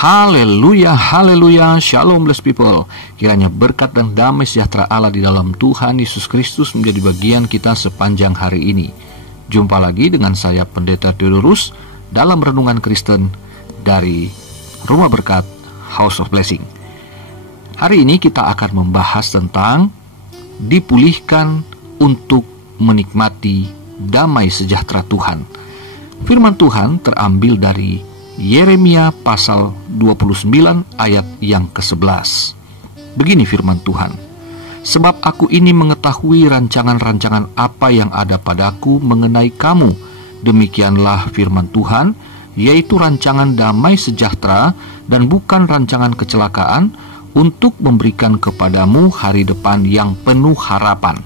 Haleluya, haleluya, shalom blessed people. Kiranya berkat dan damai sejahtera Allah di dalam Tuhan Yesus Kristus menjadi bagian kita sepanjang hari ini. Jumpa lagi dengan saya Pendeta Theodorus dalam Renungan Kristen dari Rumah Berkat House of Blessing. Hari ini kita akan membahas tentang dipulihkan untuk menikmati damai sejahtera Tuhan. Firman Tuhan terambil dari Yeremia pasal 29 ayat yang ke-11. Begini firman Tuhan, "Sebab aku ini mengetahui rancangan-rancangan apa yang ada padaku mengenai kamu, demikianlah firman Tuhan, yaitu rancangan damai sejahtera dan bukan rancangan kecelakaan, untuk memberikan kepadamu hari depan yang penuh harapan."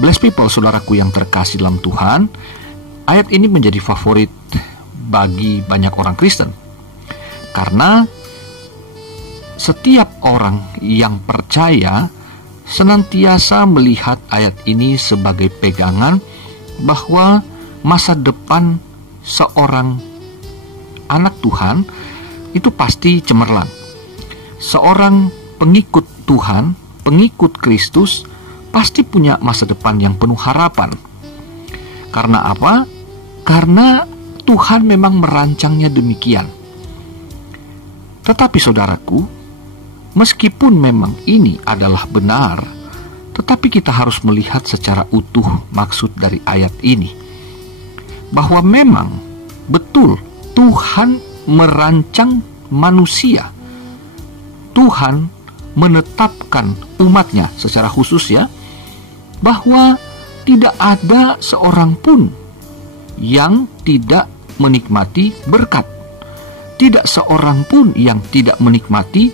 Blessed people, saudaraku yang terkasih dalam Tuhan, ayat ini menjadi favorit bagi banyak orang Kristen, karena setiap orang yang percaya senantiasa melihat ayat ini sebagai pegangan bahwa masa depan seorang anak Tuhan itu pasti cemerlang. Seorang pengikut Tuhan, pengikut Kristus, pasti punya masa depan yang penuh harapan. Karena apa? Karena Tuhan memang merancangnya demikian. Tetapi saudaraku, meskipun memang ini adalah benar, tetapi kita harus melihat secara utuh maksud dari ayat ini. Bahwa memang betul Tuhan merancang manusia. Tuhan menetapkan umatnya secara khusus ya, bahwa tidak ada seorang pun yang tidak menikmati berkat. Tidak seorang pun yang tidak menikmati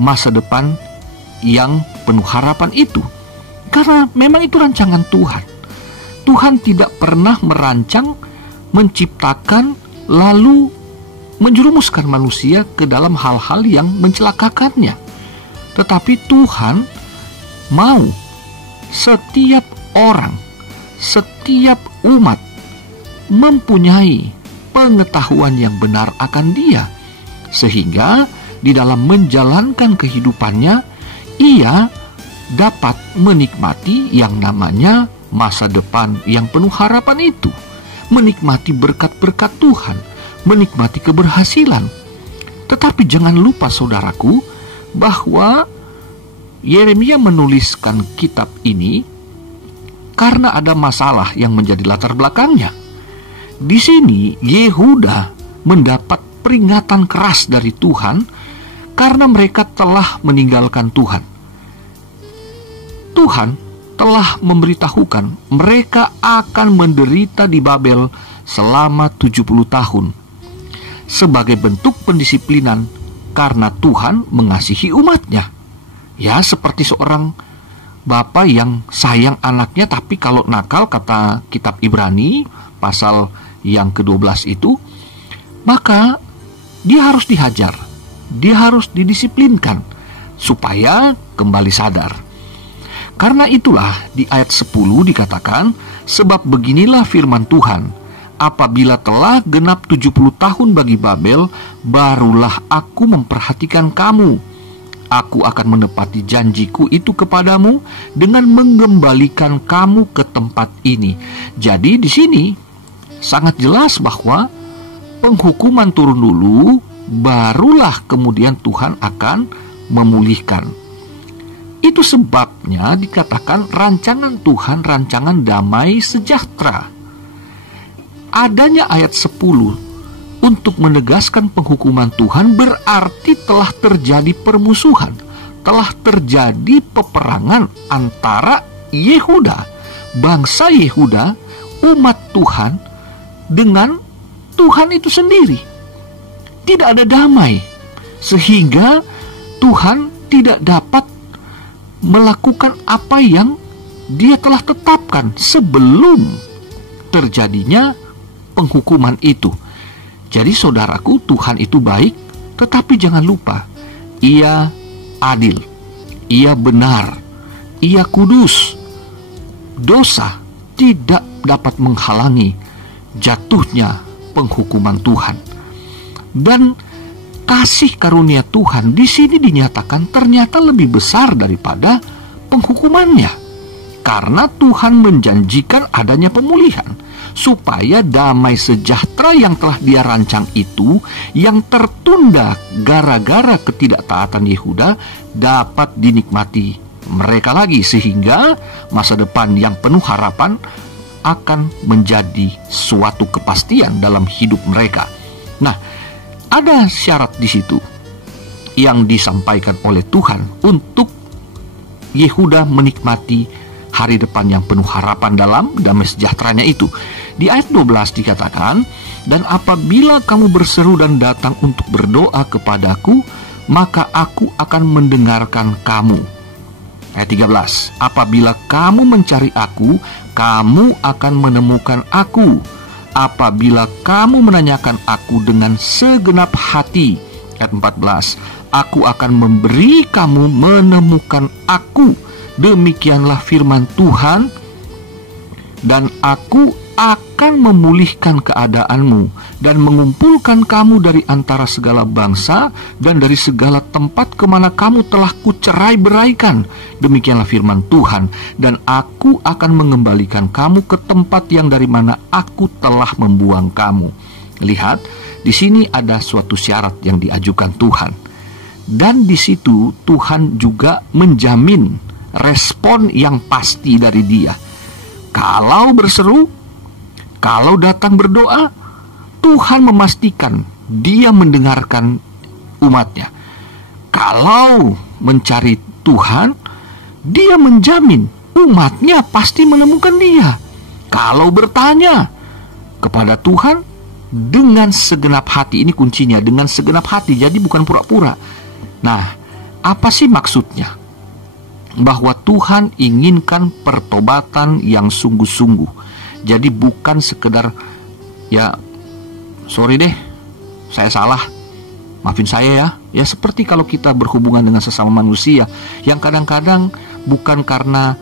masa depan yang penuh harapan itu. Karena memang itu rancangan Tuhan. Tuhan tidak pernah merancang, menciptakan, lalu menjerumuskan manusia ke dalam hal-hal yang mencelakakannya. Tetapi Tuhan mau setiap orang, setiap umat mempunyai pengetahuan yang benar akan Dia, sehingga di dalam menjalankan kehidupannya ia dapat menikmati yang namanya masa depan yang penuh harapan itu, menikmati berkat-berkat Tuhan, menikmati keberhasilan. Tetapi jangan lupa saudaraku, bahwa Yeremia menuliskan kitab ini karena ada masalah yang menjadi latar belakangnya. Di sini Yehuda mendapat peringatan keras dari Tuhan karena mereka telah meninggalkan Tuhan. Tuhan telah memberitahukan mereka akan menderita di Babel selama 70 tahun sebagai bentuk pendisiplinan karena Tuhan mengasihi umatnya. Ya, seperti seorang bapak yang sayang anaknya, tapi kalau nakal, kata kitab Ibrani pasal yang ke-12 itu, maka dia harus dihajar, dia harus didisiplinkan supaya kembali sadar. Karena itulah di ayat 10 dikatakan, "Sebab beginilah firman Tuhan, apabila telah genap 70 tahun bagi Babel, barulah aku memperhatikan kamu. Aku akan menepati janjiku itu kepadamu dengan mengembalikan kamu ke tempat ini." Jadi di sini sangat jelas bahwa penghukuman turun dulu, barulah kemudian Tuhan akan memulihkan. Itu sebabnya dikatakan rancangan Tuhan, rancangan damai sejahtera. Adanya ayat 10 untuk menegaskan penghukuman Tuhan berarti telah terjadi permusuhan, telah terjadi peperangan antara Yehuda, bangsa Yehuda, umat Tuhan, dengan Tuhan itu sendiri. Tidak ada damai, sehingga Tuhan tidak dapat melakukan apa yang Dia telah tetapkan sebelum terjadinya penghukuman itu. Jadi saudaraku, Tuhan itu baik, tetapi jangan lupa, Ia adil, Ia benar, Ia kudus. Dosa tidak dapat menghalangi jatuhnya penghukuman Tuhan. Dan kasih karunia Tuhan di sini dinyatakan ternyata lebih besar daripada penghukumannya. Karena Tuhan menjanjikan adanya pemulihan, supaya damai sejahtera yang telah Dia rancang itu, yang tertunda gara-gara ketidaktaatan Yehuda, dapat dinikmati mereka lagi, sehingga masa depan yang penuh harapan akan menjadi suatu kepastian dalam hidup mereka. Nah, ada syarat di situ yang disampaikan oleh Tuhan untuk Yehuda menikmati hari depan yang penuh harapan dalam damai sejahteranya itu. Di ayat 12 dikatakan, "Dan apabila kamu berseru dan datang untuk berdoa kepadaku, maka aku akan mendengarkan kamu." Ayat 13, "Apabila kamu mencari aku, kamu akan menemukan aku. Apabila kamu menanyakan aku dengan segenap hati." Ayat 14, "Aku akan memberi kamu menemukan aku. Demikianlah firman Tuhan. Dan aku akan memulihkan keadaanmu dan mengumpulkan kamu dari antara segala bangsa dan dari segala tempat kemana kamu telah kucerai-beraikan. Demikianlah firman Tuhan. Dan aku akan mengembalikan kamu ke tempat yang dari mana aku telah membuang kamu." Lihat, di sini ada suatu syarat yang diajukan Tuhan. Dan di situ Tuhan juga menjamin respon yang pasti dari Dia. Kalau berseru, kalau datang berdoa, Tuhan memastikan Dia mendengarkan umatnya. Kalau mencari Tuhan, Dia menjamin umatnya pasti menemukan Dia. Kalau bertanya kepada Tuhan dengan segenap hati, ini kuncinya, dengan segenap hati, jadi bukan pura-pura. Nah, apa sih maksudnya? Bahwa Tuhan inginkan pertobatan yang sungguh-sungguh. Jadi bukan sekedar, ya sorry deh, saya salah, maafin saya ya. Ya seperti kalau kita berhubungan dengan sesama manusia, yang kadang-kadang bukan karena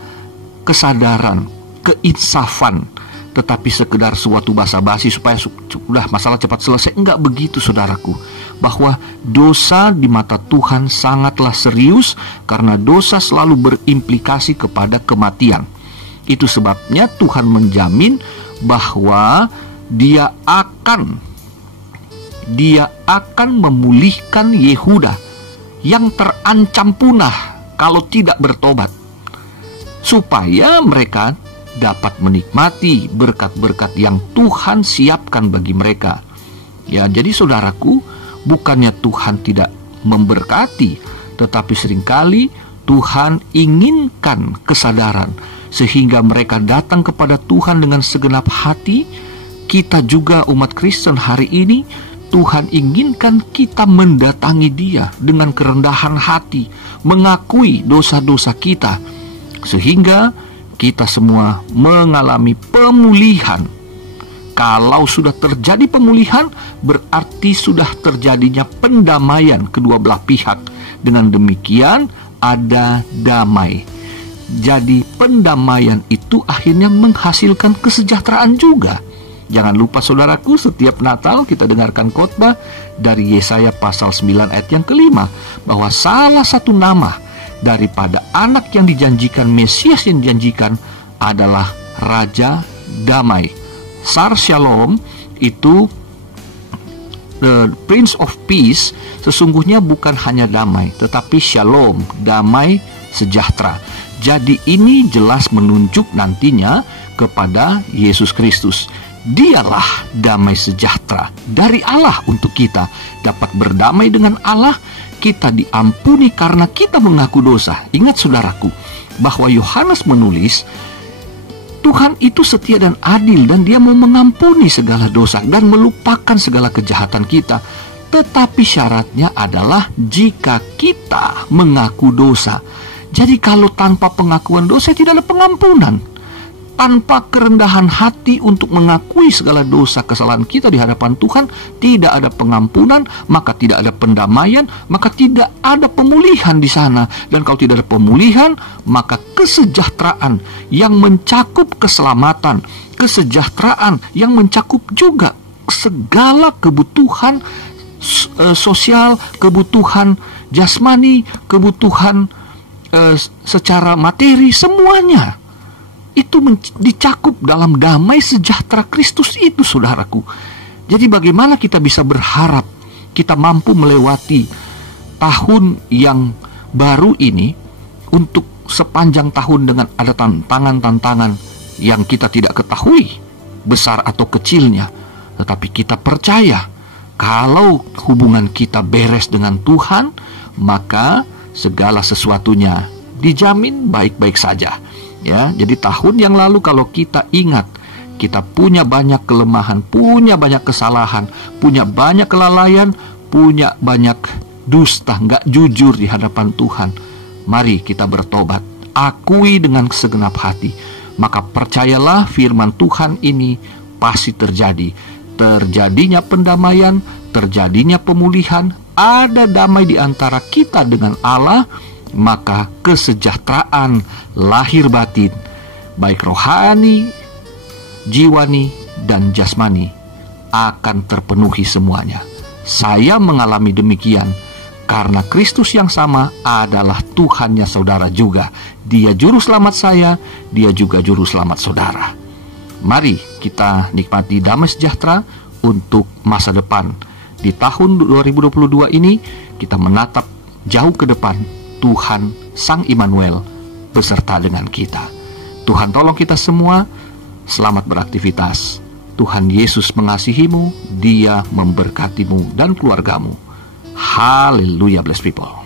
kesadaran, keinsafan, tetapi sekedar suatu basa-basi supaya sudah masalah cepat selesai. Enggak begitu, saudaraku. Bahwa dosa di mata Tuhan sangatlah serius, karena dosa selalu berimplikasi kepada kematian. Itu sebabnya Tuhan menjamin bahwa Dia akan memulihkan Yehuda yang terancam punah kalau tidak bertobat, supaya mereka dapat menikmati berkat-berkat yang Tuhan siapkan bagi mereka. Ya, jadi saudaraku, bukannya Tuhan tidak memberkati, tetapi seringkali Tuhan inginkan kesadaran, sehingga mereka datang kepada Tuhan dengan segenap hati. Kita juga umat Kristen hari ini, Tuhan inginkan kita mendatangi Dia dengan kerendahan hati, mengakui dosa-dosa kita, sehingga kita semua mengalami pemulihan. Kalau sudah terjadi pemulihan, berarti sudah terjadinya pendamaian kedua belah pihak. Dengan demikian ada damai. Jadi pendamaian itu akhirnya menghasilkan kesejahteraan juga. Jangan lupa saudaraku, setiap Natal kita dengarkan khotbah dari Yesaya pasal 9 ayat yang kelima, bahwa salah satu nama daripada anak yang dijanjikan, Mesias yang dijanjikan, adalah Raja Damai. Sar Shalom itu, the Prince of Peace, sesungguhnya bukan hanya damai, tetapi Shalom, damai sejahtera. Jadi ini jelas menunjuk nantinya kepada Yesus Kristus. Dialah damai sejahtera dari Allah untuk kita. Dapat berdamai dengan Allah, kita diampuni karena kita mengaku dosa. Ingat saudaraku, bahwa Yohanes menulis, Tuhan itu setia dan adil, dan Dia mau mengampuni segala dosa dan melupakan segala kejahatan kita. Tetapi syaratnya adalah jika kita mengaku dosa. Jadi kalau tanpa pengakuan dosa tidak ada pengampunan. Tanpa kerendahan hati untuk mengakui segala dosa kesalahan kita di hadapan Tuhan, tidak ada pengampunan, maka tidak ada pendamaian, maka tidak ada pemulihan di sana. Dan kalau tidak ada pemulihan, maka kesejahteraan yang mencakup keselamatan, kesejahteraan yang mencakup juga segala kebutuhan sosial, kebutuhan jasmani, kebutuhan secara materi, semuanya itu dicakup dalam damai sejahtera Kristus itu, saudaraku. Jadi bagaimana kita bisa berharap kita mampu melewati tahun yang baru ini untuk sepanjang tahun dengan ada tantangan-tantangan yang kita tidak ketahui besar atau kecilnya. Tetapi kita percaya kalau hubungan kita beres dengan Tuhan, maka segala sesuatunya dijamin baik-baik saja. Ya, jadi tahun yang lalu kalau kita ingat, kita punya banyak kelemahan, punya banyak kesalahan, punya banyak kelalaian, punya banyak dusta, nggak jujur di hadapan Tuhan. Mari kita bertobat, akui dengan segenap hati. Maka percayalah firman Tuhan ini pasti terjadi. Terjadinya pendamaian, terjadinya pemulihan, ada damai di antara kita dengan Allah, maka kesejahteraan lahir batin, baik rohani, jiwani, dan jasmani akan terpenuhi semuanya. Saya mengalami demikian karena Kristus yang sama adalah Tuhannya saudara juga. Dia juru selamat saya, dia juga juru selamat saudara. Mari kita nikmati damai sejahtera untuk masa depan. Di tahun 2022 ini kita menatap jauh ke depan. Tuhan Sang Immanuel beserta dengan kita. Tuhan tolong kita semua. Selamat beraktivitas. Tuhan Yesus mengasihimu. Dia memberkatimu dan keluargamu. Haleluya, blessed people.